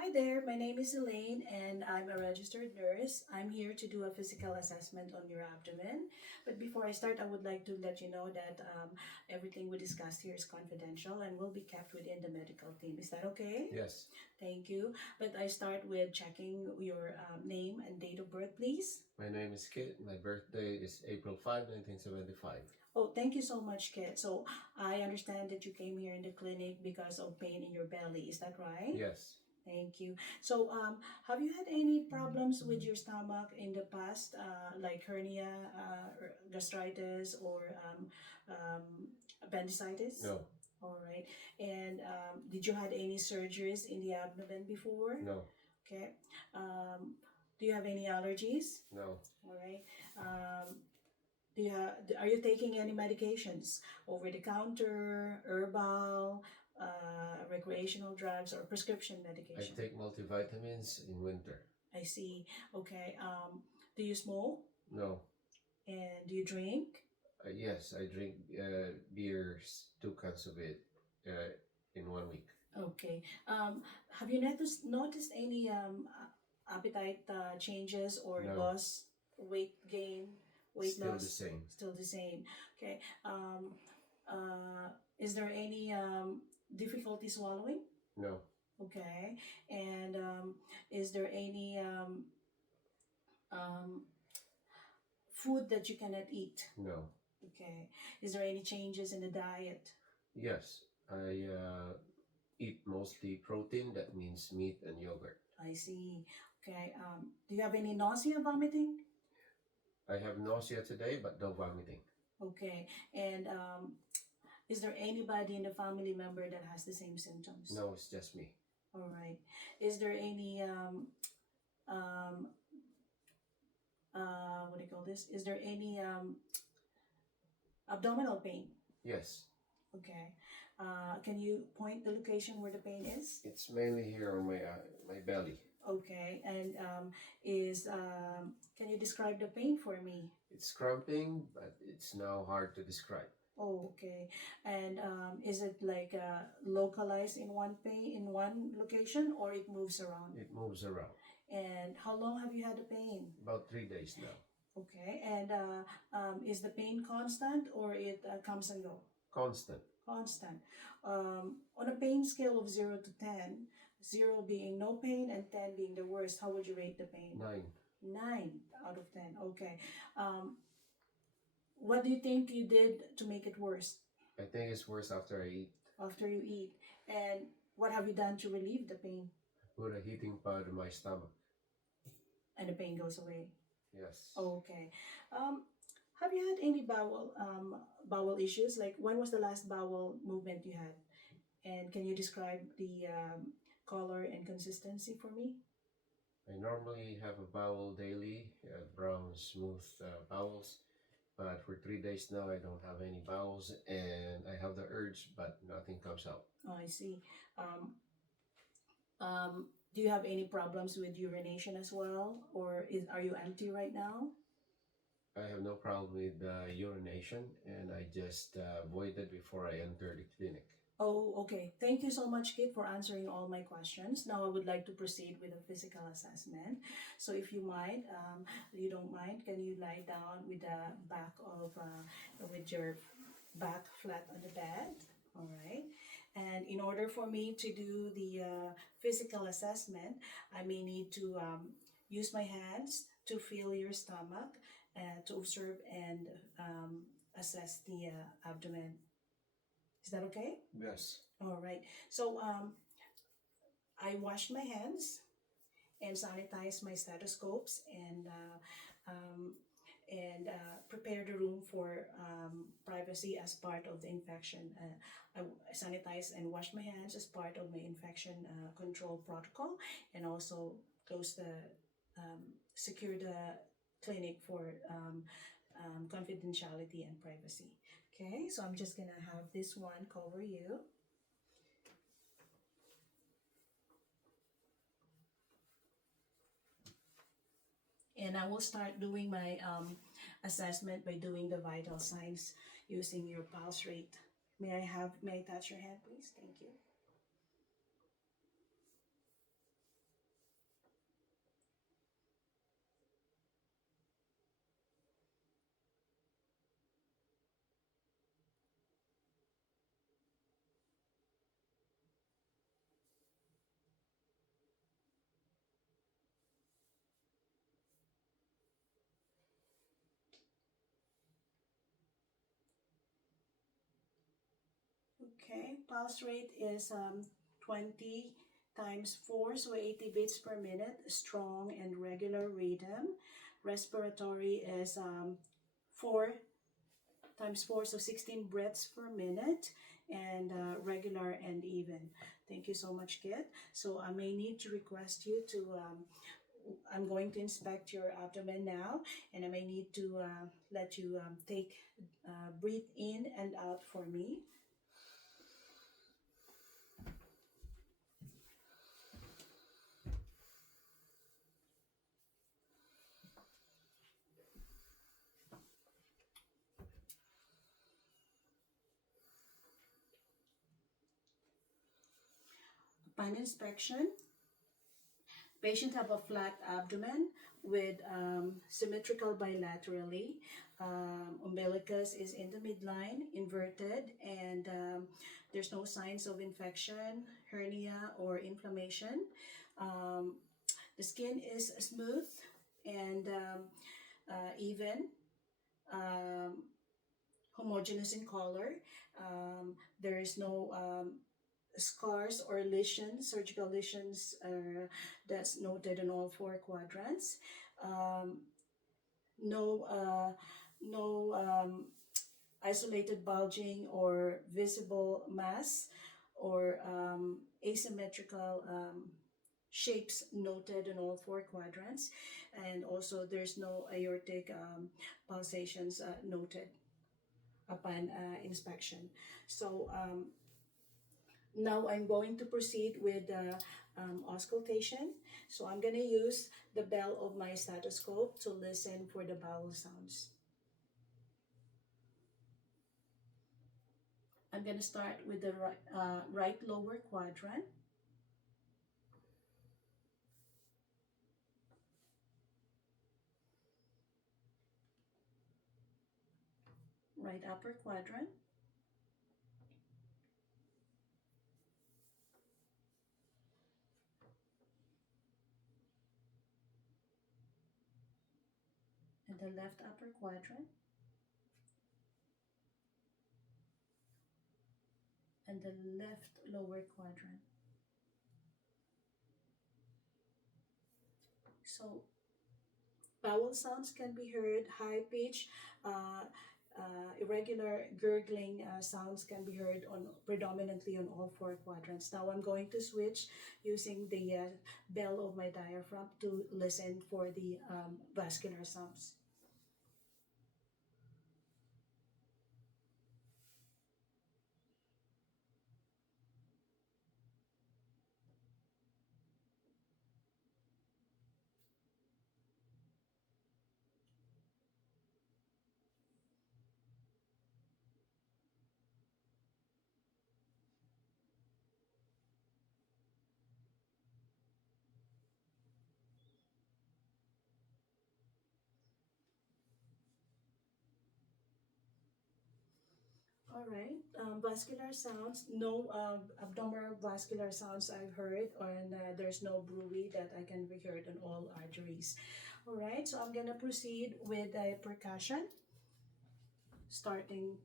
Hi there, my name is Elaine and I'm a registered nurse. I'm here to do a physical assessment on your abdomen. But before I start, I would like to let you know that everything we discussed here is confidential and will be kept within the medical team. Is that okay? Yes, Thank you. But I start with checking your name and date of birth, please. my name is Kit. My birthday is April 5, 1975. Oh, thank you so much, Kit. So I understand that you came here in the clinic because of pain in your belly. Is that right? Yes, Thank you. So, have you had any problems with your stomach in the past, like hernia, or gastritis, or appendicitis? no, All right. And did you had any surgeries in the abdomen before? no, Okay. Do you have any allergies? no. All right. Are you taking any medications over the counter, herbal, recreational drugs, or prescription I medication? take multivitamins in winter. I see. Okay. Do you smoke No. and do you drink? Yes, I drink beers, 2 cans of it in 1 week. Okay. Have you noticed any appetite changes or No, loss, weight gain, weight still the loss? same. Still the same. Okay. Is there any difficulty swallowing? No, Okay. And is there any um, food that you cannot eat? no. Okay. Is there any changes in the diet? Yes, I eat mostly protein, that means meat and yogurt. I see. Okay. Do you have any nausea, vomiting? I have nausea today, but no vomiting. Okay. And is there anybody in the family member that has the same symptoms? No, it's just me. All right. Is there any um, what do you call this? Is there any abdominal pain? Yes, Okay. Can you point the location where the pain is? it's mainly here on my belly. Okay. And can you describe the pain for me? It's cramping, but it's now hard to describe. Oh, okay. And is it like localized in one pain in one location or it moves around? It moves around. And how long have you had the pain? About 3 days now. Okay. And is the pain constant or it comes and go? Constant. Constant. On a pain scale of 0 to 10, 0 being no pain and 10 being the worst, how would you rate the pain? 9. 9 out of 10. Okay. What do you think you did to make it worse I think it's worse after I eat. after you eat? And what have you done to relieve the pain? Put a heating pad in my stomach. And the pain goes away. Yes. Okay. Have you had any bowel issues? Like when was the last bowel movement you had? And can you describe the color and consistency for me? I normally have a bowel daily, brown, smooth bowels. But for 3 days now, I don't have any bowels and I have the urge, but nothing comes out. Oh, I see. Do you have any problems with urination as well, or are you empty right now? I have no problem with urination and I just voided before I enter the clinic. Oh, okay. Thank you so much, Kit, for answering all my questions. Now I would like to proceed with a physical assessment. So if you don't mind, can you lie down with the back of, with your back flat on the bed? All right. And in order for me to do the physical assessment, I may need to use my hands to feel your stomach, to observe and assess the abdomen. Is that okay? Yes. All right. So I washed my hands and sanitized my stethoscopes and prepare the room for privacy as part of the infection. I sanitized and washed my hands as part of my infection control protocol, and also close the secure the clinic for confidentiality and privacy. Okay, so I'm just gonna have this one cover you. And I will start doing my assessment by doing the vital signs using your pulse rate. May I touch your hand, please? Thank you. Okay, pulse rate is 20 times 4, so 80 beats per minute, strong and regular rhythm. Respiratory is 4 times 4, so 16 breaths per minute, and regular and even. Thank you so much, Kit. So I may need to request you to, I'm going to inspect your abdomen now, and I may need to let you breathe in and out for me. Upon inspection, patient have a flat abdomen with symmetrical bilaterally. Umbilicus is in the midline, inverted, and there's no signs of infection, hernia, or inflammation. Um, the skin is smooth and even, um, homogeneous in color. There is no scars or lesions, surgical lesions that's noted in all four quadrants. Um, no, no isolated bulging or visible mass or asymmetrical shapes noted in all four quadrants, and also there's no aortic pulsations noted upon inspection. So now I'm going to proceed with the auscultation. So I'm going to use the bell of my stethoscope to listen for the bowel sounds. I'm going to start with the right lower quadrant. Right upper quadrant. And the left upper quadrant. And the left lower quadrant. So vowel sounds can be heard, high pitch, irregular gurgling sounds can be heard on predominantly on all four quadrants. Now I'm going to switch using the bell of my diaphragm to listen for the vascular sounds. All right, vascular sounds, no abdominal vascular sounds I've heard, and there's no bruit that I can be heard on all arteries. All right, so I'm gonna proceed with a percussion, starting.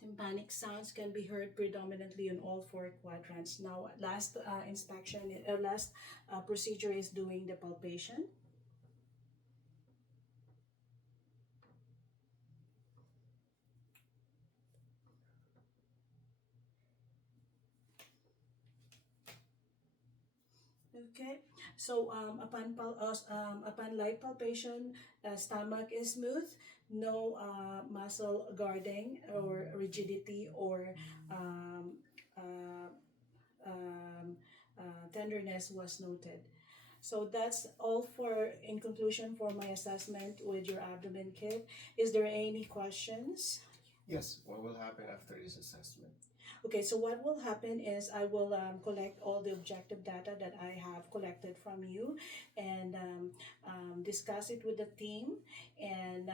Tympanic sounds can be heard predominantly in all four quadrants. Now, last procedure is doing the palpation. Okay, so upon light palpation, stomach is smooth, no muscle guarding or rigidity or um, uh, um, tenderness was noted. So that's all for, in conclusion, for my assessment with your abdomen kit. Is there any questions? Yes, what will happen after this assessment? Okay, so what will happen is I will collect all the objective data that I have collected from you and discuss it with the team and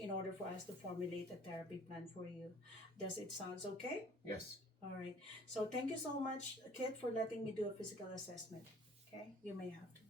in order for us to formulate a therapy plan for you. Does it sounds okay? Yes. All right. So thank you so much, Kit, for letting me do a physical assessment. Okay, you may have to.